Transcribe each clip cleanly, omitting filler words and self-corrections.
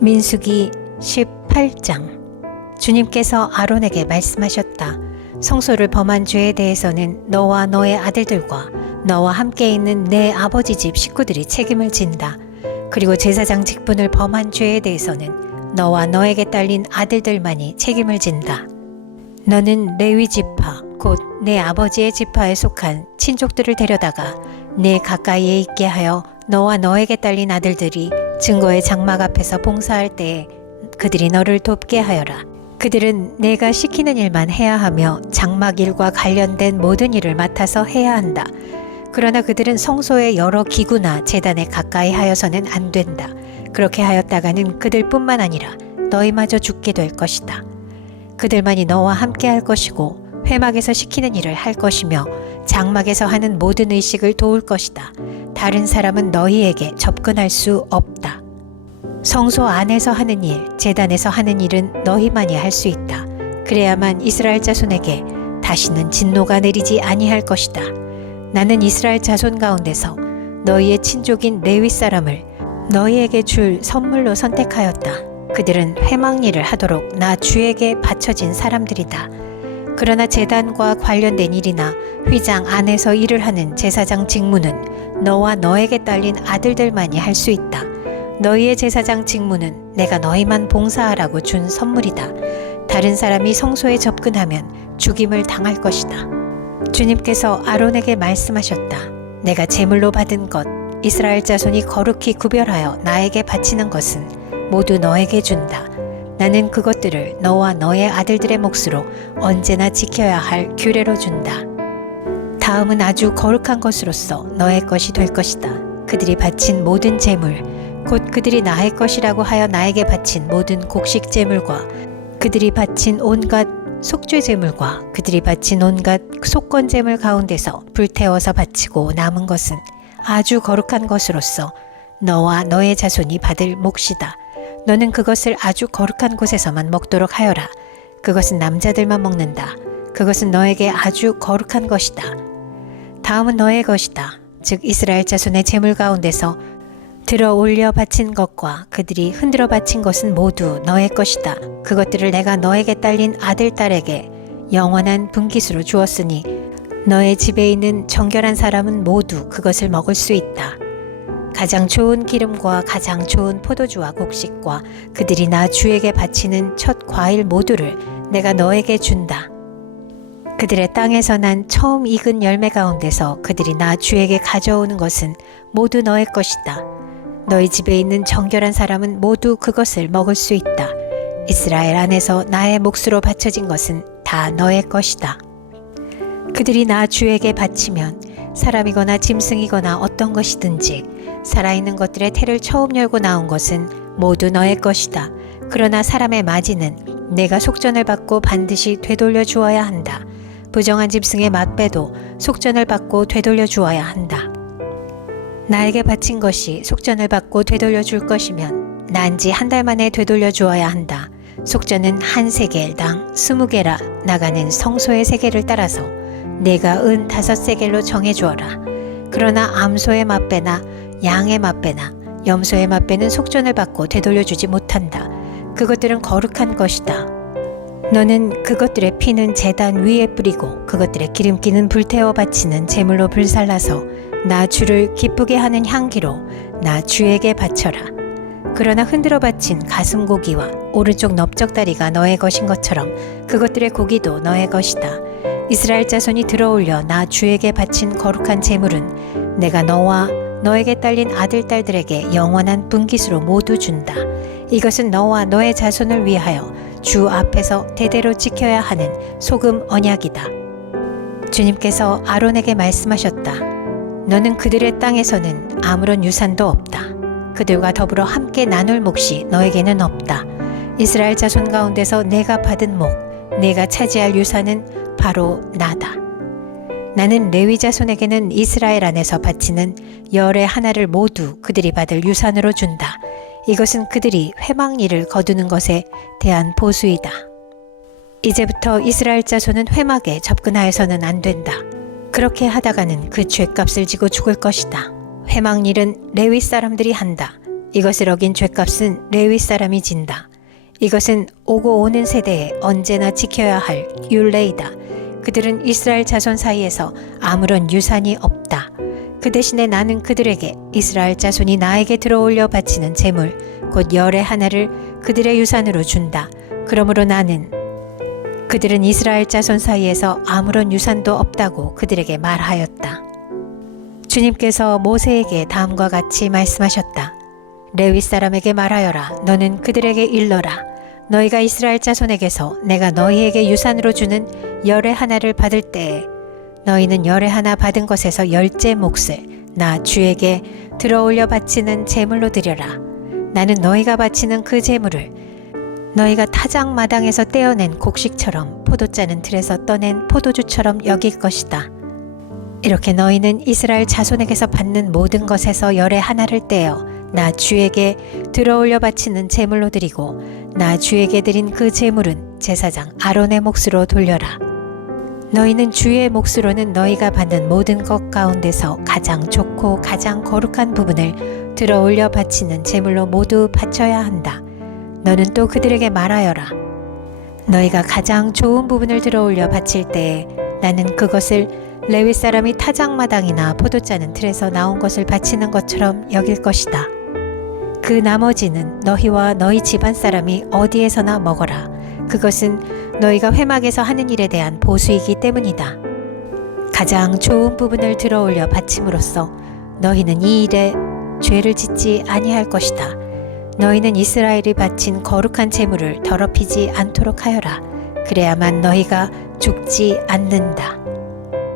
민수기 18장. 주님께서 아론에게 말씀하셨다. 성소를 범한 죄에 대해서는 너와 너의 아들들과 너와 함께 있는 내 아버지 집 식구들이 책임을 진다. 그리고 제사장 직분을 범한 죄에 대해서는 너와 너에게 딸린 아들들만이 책임을 진다. 너는 레위 지파 곧 내 아버지의 지파에 속한 친족들을 데려다가 내 가까이에 있게 하여 너와 너에게 딸린 아들들이 증거의 장막 앞에서 봉사할 때에 그들이 너를 돕게 하여라. 그들은 내가 시키는 일만 해야 하며 장막 일과 관련된 모든 일을 맡아서 해야 한다. 그러나 그들은 성소의 여러 기구나 제단에 가까이 하여서는 안 된다. 그렇게 하였다가는 그들뿐만 아니라 너희마저 죽게 될 것이다. 그들만이 너와 함께 할 것이고 회막에서 시키는 일을 할 것이며 장막에서 하는 모든 의식을 도울 것이다. 다른 사람은 너희에게 접근할 수 없다. 성소 안에서 하는 일, 제단에서 하는 일은 너희만이 할 수 있다. 그래야만 이스라엘 자손에게 다시는 진노가 내리지 아니할 것이다. 나는 이스라엘 자손 가운데서 너희의 친족인 레위 사람을 너희에게 줄 선물로 선택하였다. 그들은 회막 일을 하도록 나 주에게 바쳐진 사람들이다. 그러나 제단과 관련된 일이나 휘장 안에서 일을 하는 제사장 직무는 너와 너에게 딸린 아들들만이 할 수 있다. 너희의 제사장 직무는 내가 너희만 봉사하라고 준 선물이다. 다른 사람이 성소에 접근하면 죽임을 당할 것이다. 주님께서 아론에게 말씀하셨다. 내가 제물로 받은 것, 이스라엘 자손이 거룩히 구별하여 나에게 바치는 것은 모두 너에게 준다. 나는 그것들을 너와 너의 아들들의 몫으로 언제나 지켜야 할 규례로 준다. 다음은 아주 거룩한 것으로서 너의 것이 될 것이다. 그들이 바친 모든 제물, 곧 그들이 나의 것이라고 하여 나에게 바친 모든 곡식 제물과 그들이 바친 온갖 속죄 제물과 그들이 바친 온갖 속건 제물 가운데서 불태워서 바치고 남은 것은 아주 거룩한 것으로서 너와 너의 자손이 받을 몫이다. 너는 그것을 아주 거룩한 곳에서만 먹도록 하여라. 그것은 남자들만 먹는다. 그것은 너에게 아주 거룩한 것이다. 다음은 너의 것이다. 즉 이스라엘 자손의 제물 가운데서 들어 올려 바친 것과 그들이 흔들어 바친 것은 모두 너의 것이다. 그것들을 내가 너에게 딸린 아들, 딸에게 영원한 분깃으로 주었으니 너의 집에 있는 정결한 사람은 모두 그것을 먹을 수 있다. 가장 좋은 기름과 가장 좋은 포도주와 곡식과 그들이 나 주에게 바치는 첫 과일 모두를 내가 너에게 준다. 그들의 땅에서 난 처음 익은 열매 가운데서 그들이 나 주에게 가져오는 것은 모두 너의 것이다. 너희 집에 있는 정결한 사람은 모두 그것을 먹을 수 있다. 이스라엘 안에서 나의 몫으로 바쳐진 것은 다 너의 것이다. 그들이 나 주에게 바치면 사람이거나 짐승이거나 어떤 것이든지 살아있는 것들의 태를 처음 열고 나온 것은 모두 너의 것이다. 그러나 사람의 마지는 내가 속전을 받고 반드시 되돌려 주어야 한다. 부정한 짐승의 맛배도 속전을 받고 되돌려 주어야 한다. 나에게 바친 것이 속전을 받고 되돌려 줄 것이면 난지 한 달 만에 되돌려 주어야 한다. 속전은 한 세겔당 20개라 나가는 성소의 세겔을 따라서 내가 은 5세겔로 정해 주어라. 그러나 암소의 맛배나 양의 맛배나 염소의 맛배는 속전을 받고 되돌려 주지 못한다. 그것들은 거룩한 것이다. 너는 그것들의 피는 제단 위에 뿌리고 그것들의 기름기는 불태워 바치는 제물로 불살라서 나 주를 기쁘게 하는 향기로 나 주에게 바쳐라. 그러나 흔들어 바친 가슴 고기와 오른쪽 넓적다리가 너의 것인 것처럼 그것들의 고기도 너의 것이다. 이스라엘 자손이 들어올려 나 주에게 바친 거룩한 제물은 내가 너와 너에게 딸린 아들, 딸들에게 영원한 분깃으로 모두 준다. 이것은 너와 너의 자손을 위하여 주 앞에서 대대로 지켜야 하는 소금 언약이다. 주님께서 아론에게 말씀하셨다. 너는 그들의 땅에서는 아무런 유산도 없다. 그들과 더불어 함께 나눌 몫이 너에게는 없다. 이스라엘 자손 가운데서 내가 받은 몫, 내가 차지할 유산은 바로 나다. 나는 레위 자손에게는 이스라엘 안에서 바치는 열의 하나를 모두 그들이 받을 유산으로 준다. 이것은 그들이 회막 일을 거두는 것에 대한 보수이다. 이제부터 이스라엘 자손은 회막에 접근하여서는 안 된다. 그렇게 하다가는 그 죗값을 지고 죽을 것이다. 회막 일은 레위 사람들이 한다. 이것을 어긴 죄값은 레위 사람이 진다. 이것은 오고 오는 세대에 언제나 지켜야 할 율례이다. 그들은 이스라엘 자손 사이에서 아무런 유산이 없다. 그 대신에 나는 그들에게 이스라엘 자손이 나에게 들어올려 바치는 제물 곧 열의 하나를 그들의 유산으로 준다. 그러므로 나는 그들은 이스라엘 자손 사이에서 아무런 유산도 없다고 그들에게 말하였다. 주님께서 모세에게 다음과 같이 말씀하셨다. 레위 사람에게 말하여라. 너는 그들에게 일러라. 너희가 이스라엘 자손에게서 내가 너희에게 유산으로 주는 열의 하나를 받을 때에 너희는 열의 하나 받은 것에서 10째 몫을 나 주에게 들어올려 바치는 제물로 드려라. 나는 너희가 바치는 그 제물을 너희가 타작 마당에서 떼어낸 곡식처럼 포도짜는 틀에서 떠낸 포도주처럼 여길 것이다. 이렇게 너희는 이스라엘 자손에게서 받는 모든 것에서 열의 하나를 떼어 나 주에게 들어올려 바치는 제물로 드리고 나 주에게 드린 그 제물은 제사장 아론의 몫으로 돌려라. 너희는 주의 몫으로는 너희가 받는 모든 것 가운데서 가장 좋고 가장 거룩한 부분을 들어올려 바치는 제물로 모두 바쳐야 한다. 너는 또 그들에게 말하여라. 너희가 가장 좋은 부분을 들어올려 바칠 때에 나는 그것을 레위 사람이 타작마당이나 포도짜는 틀에서 나온 것을 바치는 것처럼 여길 것이다. 그 나머지는 너희와 너희 집안 사람이 어디에서나 먹어라. 그것은 너희가 회막에서 하는 일에 대한 보수이기 때문이다. 가장 좋은 부분을 들어올려 바침으로써 너희는 이 일에 죄를 짓지 아니할 것이다. 너희는 이스라엘이 바친 거룩한 제물을 더럽히지 않도록 하여라. 그래야만 너희가 죽지 않는다.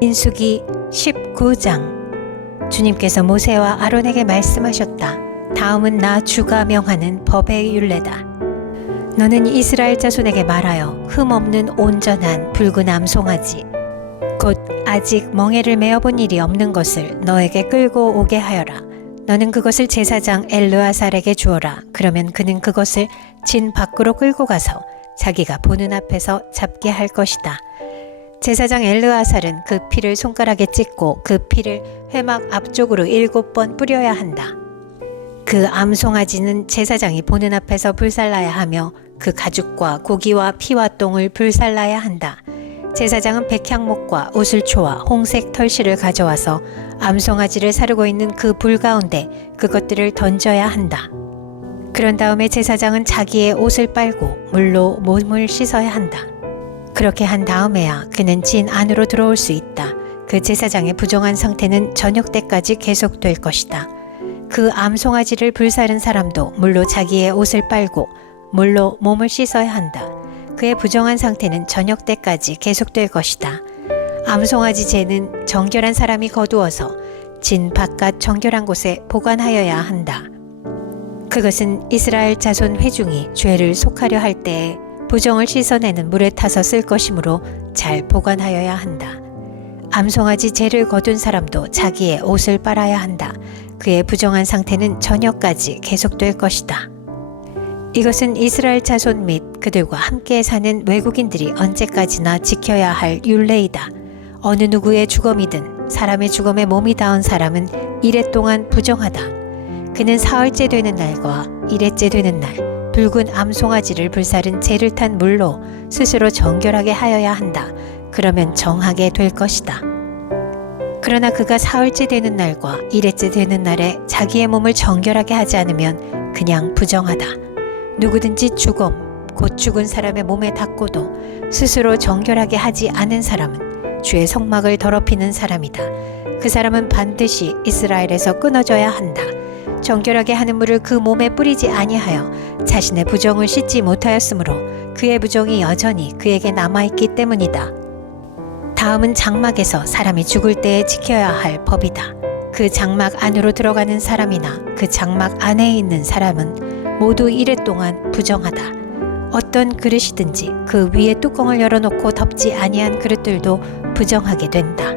민수기 19장. 주님께서 모세와 아론에게 말씀하셨다. 다음은 나 주가 명하는 법의 율례다. 너는 이스라엘 자손에게 말하여 흠없는 온전한 붉은 암송아지 곧 아직 멍에를 메어본 일이 없는 것을 너에게 끌고 오게 하여라. 너는 그것을 제사장 엘르아살에게 주어라. 그러면 그는 그것을 진 밖으로 끌고 가서 자기가 보는 앞에서 잡게 할 것이다. 제사장 엘르아살은 그 피를 손가락에 찍고 그 피를 회막 앞쪽으로 7번 뿌려야 한다. 그 암송아지는 제사장이 보는 앞에서 불살라야 하며 그 가죽과 고기와 피와 똥을 불살라야 한다. 제사장은 백향목과 우슬초와 홍색 털실을 가져와서 암송아지를 사르고 있는 그 불 가운데 그것들을 던져야 한다. 그런 다음에 제사장은 자기의 옷을 빨고 물로 몸을 씻어야 한다. 그렇게 한 다음에야 그는 진 안으로 들어올 수 있다. 그 제사장의 부정한 상태는 저녁 때까지 계속될 것이다. 그 암송아지를 불사른 사람도 물로 자기의 옷을 빨고 물로 몸을 씻어야 한다. 그의 부정한 상태는 저녁 때까지 계속될 것이다. 암송아지 죄는 정결한 사람이 거두어서 진 바깥 정결한 곳에 보관하여야 한다. 그것은 이스라엘 자손 회중이 죄를 속하려 할 때에 부정을 씻어내는 물에 타서 쓸 것이므로 잘 보관하여야 한다. 암송아지 죄를 거둔 사람도 자기의 옷을 빨아야 한다. 그의 부정한 상태는 저녁까지 계속될 것이다. 이것은 이스라엘 자손 및 그들과 함께 사는 외국인들이 언제까지나 지켜야 할 율례이다. 어느 누구의 주검이든 사람의 주검에 몸이 닿은 사람은 이레 동안 부정하다. 그는 사흘째 되는 날과 이레째 되는 날 붉은 암송아지를 불사른 재를 탄 물로 스스로 정결하게 하여야 한다. 그러면 정하게 될 것이다. 그러나 그가 사흘째 되는 날과 이레째 되는 날에 자기의 몸을 정결하게 하지 않으면 그냥 부정하다. 누구든지 주검, 곧 죽은 사람의 몸에 닿고도 스스로 정결하게 하지 않은 사람은 주의 성막을 더럽히는 사람이다. 그 사람은 반드시 이스라엘에서 끊어져야 한다. 정결하게 하는 물을 그 몸에 뿌리지 아니하여 자신의 부정을 씻지 못하였으므로 그의 부정이 여전히 그에게 남아있기 때문이다. 다음은 장막에서 사람이 죽을 때에 지켜야 할 법이다. 그 장막 안으로 들어가는 사람이나 그 장막 안에 있는 사람은 모두 이레 동안 부정하다. 어떤 그릇이든지 그 위에 뚜껑을 열어놓고 덮지 아니한 그릇들도 부정하게 된다.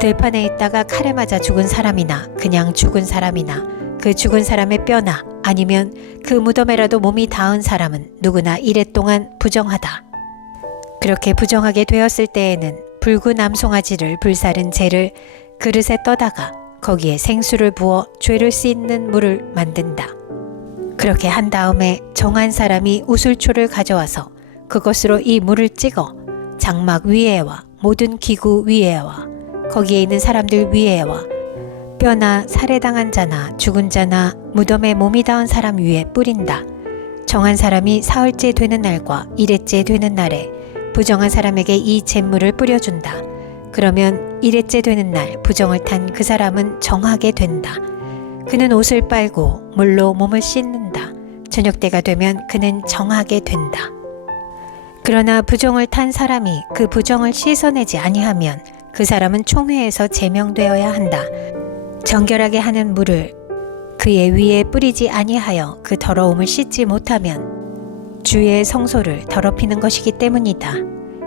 들판에 있다가 칼에 맞아 죽은 사람이나 그냥 죽은 사람이나 그 죽은 사람의 뼈나 아니면 그 무덤에라도 몸이 닿은 사람은 누구나 이레 동안 부정하다. 그렇게 부정하게 되었을 때에는 붉은 암송아지를 불사른 재를 그릇에 떠다가 거기에 생수를 부어 죄를 씻는 물을 만든다. 그렇게 한 다음에 정한 사람이 우슬초를 가져와서 그것으로 이 물을 찍어 장막 위에와 모든 기구 위에와 거기에 있는 사람들 위에와 뼈나 살해당한 자나 죽은 자나 무덤에 몸이 닿은 사람 위에 뿌린다. 정한 사람이 사흘째 되는 날과 일회째 되는 날에 부정한 사람에게 이 잿물을 뿌려준다. 그러면 일회째 되는 날 부정을 탄 그 사람은 정하게 된다. 그는 옷을 빨고 물로 몸을 씻는다. 저녁 때가 되면 그는 정하게 된다. 그러나 부정을 탄 사람이 그 부정을 씻어내지 아니하면 그 사람은 총회에서 제명되어야 한다. 정결하게 하는 물을 그의 위에 뿌리지 아니하여 그 더러움을 씻지 못하면 주의 성소를 더럽히는 것이기 때문이다.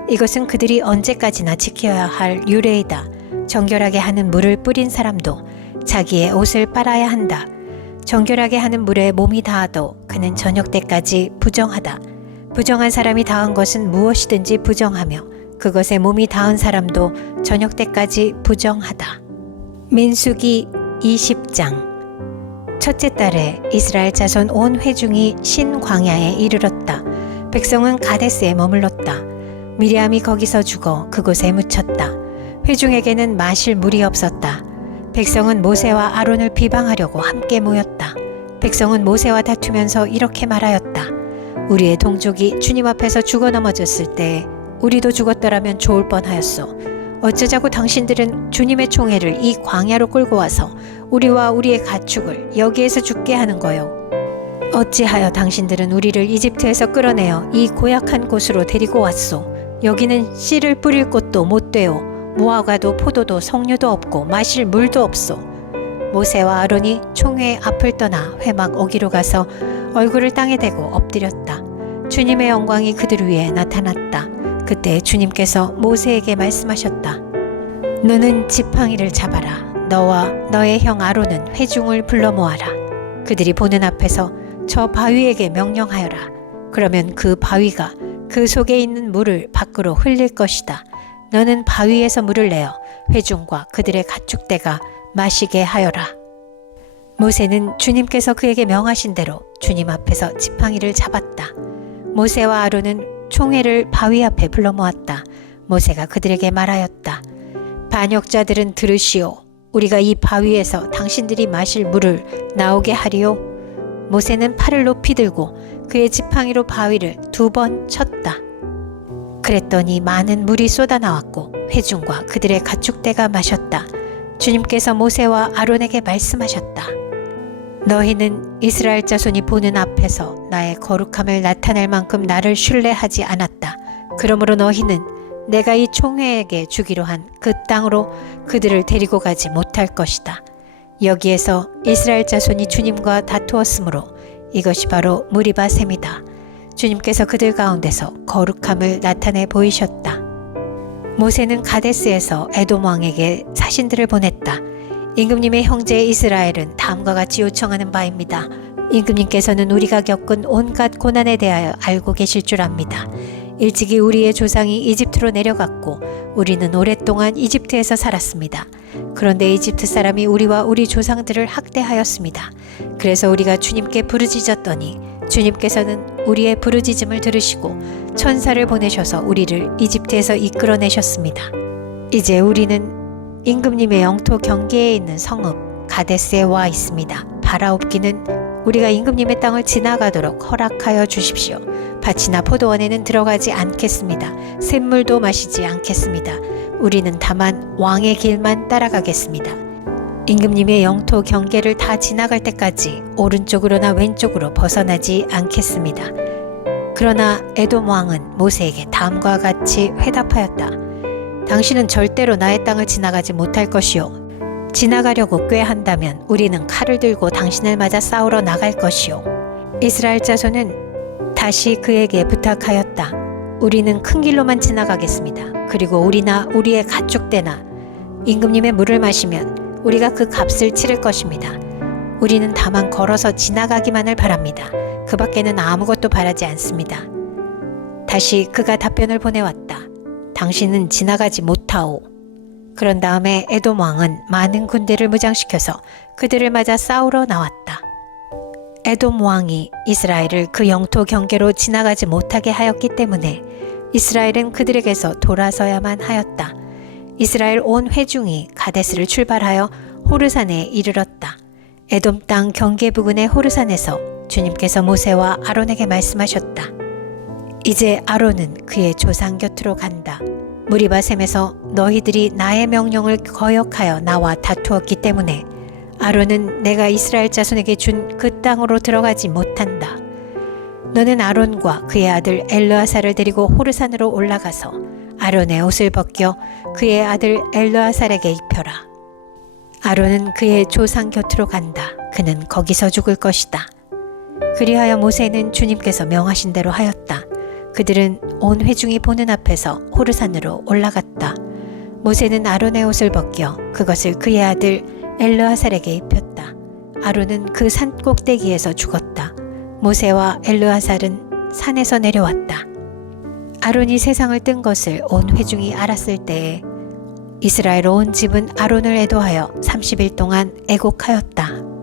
이것은 그들이 언제까지나 지켜야 할 유례이다. 정결하게 하는 물을 뿌린 사람도 자기의 옷을 빨아야 한다. 정결하게 하는 물에 몸이 닿아도 그는 저녁 때까지 부정하다. 부정한 사람이 닿은 것은 무엇이든지 부정하며 그것에 몸이 닿은 사람도 저녁 때까지 부정하다. 민수기 20장. 첫째 달에 이스라엘 자손 온 회중이 신광야에 이르렀다. 백성은 가데스에 머물렀다. 미리암이 거기서 죽어 그곳에 묻혔다. 회중에게는 마실 물이 없었다. 백성은 모세와 아론을 비방하려고 함께 모였다. 백성은 모세와 다투면서 이렇게 말하였다. 우리의 동족이 주님 앞에서 죽어 넘어졌을 때에 우리도 죽었더라면 좋을 뻔하였소. 어쩌자고 당신들은 주님의 총회를 이 광야로 끌고 와서 우리와 우리의 가축을 여기에서 죽게 하는 거요. 어찌하여 당신들은 우리를 이집트에서 끌어내어 이 고약한 곳으로 데리고 왔소. 여기는 씨를 뿌릴 곳도 못 되오. 무화과도 포도도 석류도 없고 마실 물도 없소. 모세와 아론이 총회의 앞을 떠나 회막 어기로 가서 얼굴을 땅에 대고 엎드렸다. 주님의 영광이 그들 위에 나타났다. 그때 주님께서 모세에게 말씀하셨다. 너는 지팡이를 잡아라. 너와 너의 형 아론은 회중을 불러 모아라. 그들이 보는 앞에서 저 바위에게 명령하여라. 그러면 그 바위가 그 속에 있는 물을 밖으로 흘릴 것이다. 너는 바위에서 물을 내어 회중과 그들의 가축대가 마시게 하여라. 모세는 주님께서 그에게 명하신 대로 주님 앞에서 지팡이를 잡았다. 모세와 아론은 총회를 바위 앞에 불러 모았다. 모세가 그들에게 말하였다. 반역자들은 들으시오. 우리가 이 바위에서 당신들이 마실 물을 나오게 하리오. 모세는 팔을 높이 들고 그의 지팡이로 바위를 2번 쳤다. 그랬더니 많은 물이 쏟아나왔고 회중과 그들의 가축대가 마셨다. 주님께서 모세와 아론에게 말씀하셨다. 너희는 이스라엘 자손이 보는 앞에서 나의 거룩함을 나타낼 만큼 나를 신뢰하지 않았다. 그러므로 너희는 내가 이 총회에게 주기로 한 그 땅으로 그들을 데리고 가지 못할 것이다. 여기에서 이스라엘 자손이 주님과 다투었으므로 이것이 바로 무리바 셈이다. 주님께서 그들 가운데서 거룩함을 나타내 보이셨다. 모세는 가데스에서 에돔 왕에게 사신들을 보냈다. 임금님의 형제 이스라엘은 다음과 같이 요청하는 바입니다. 임금님께서는 우리가 겪은 온갖 고난에 대하여 알고 계실 줄 압니다. 일찍이 우리의 조상이 이집트로 내려갔고 우리는 오랫동안 이집트에서 살았습니다. 그런데 이집트 사람이 우리와 우리 조상들을 학대하였습니다. 그래서 우리가 주님께 부르짖었더니 주님께서는 우리의 부르짖음을 들으시고 천사를 보내셔서 우리를 이집트에서 이끌어내셨습니다. 이제 우리는 임금님의 영토 경계에 있는 성읍 가데스에 와 있습니다. 바라옵기는 우리가 임금님의 땅을 지나가도록 허락하여 주십시오. 밭이나 포도원에는 들어가지 않겠습니다. 샘물도 마시지 않겠습니다. 우리는 다만 왕의 길만 따라가겠습니다. 임금님의 영토 경계를 다 지나갈 때까지 오른쪽으로나 왼쪽으로 벗어나지 않겠습니다. 그러나 에돔 왕은 모세에게 다음과 같이 회답하였다. 당신은 절대로 나의 땅을 지나가지 못할 것이요. 지나가려고 꾀한다면 우리는 칼을 들고 당신을 맞아 싸우러 나갈 것이요. 이스라엘 자손은 다시 그에게 부탁하였다. 우리는 큰 길로만 지나가겠습니다. 그리고 우리나 우리의 가축대나 임금님의 물을 마시면 우리가 그 값을 치를 것입니다. 우리는 다만 걸어서 지나가기만을 바랍니다. 그 밖에는 아무것도 바라지 않습니다. 다시 그가 답변을 보내왔다. 당신은 지나가지 못하오. 그런 다음에 에돔 왕은 많은 군대를 무장시켜서 그들을 맞아 싸우러 나왔다. 에돔 왕이 이스라엘을 그 영토 경계로 지나가지 못하게 하였기 때문에 이스라엘은 그들에게서 돌아서야만 하였다. 이스라엘 온 회중이 가데스를 출발하여 호르산에 이르렀다. 에돔 땅 경계 부근의 호르산에서 주님께서 모세와 아론에게 말씀하셨다. 이제 아론은 그의 조상 곁으로 간다. 무리바셈에서 너희들이 나의 명령을 거역하여 나와 다투었기 때문에 아론은 내가 이스라엘 자손에게 준 그 땅으로 들어가지 못한다. 너는 아론과 그의 아들 엘르아살을 데리고 호르산으로 올라가서 아론의 옷을 벗겨 그의 아들 엘르아살에게 입혀라. 아론은 그의 조상 곁으로 간다. 그는 거기서 죽을 것이다. 그리하여 모세는 주님께서 명하신 대로 하였다. 그들은 온 회중이 보는 앞에서 호르산으로 올라갔다. 모세는 아론의 옷을 벗겨 그것을 그의 아들 엘르아살에게 입혔다. 아론은 그 산 꼭대기에서 죽었다. 모세와 엘르아살은 산에서 내려왔다. 아론이 세상을 뜬 것을 온 회중이 알았을 때에 이스라엘 온 집은 아론을 애도하여 30일 동안 애곡하였다.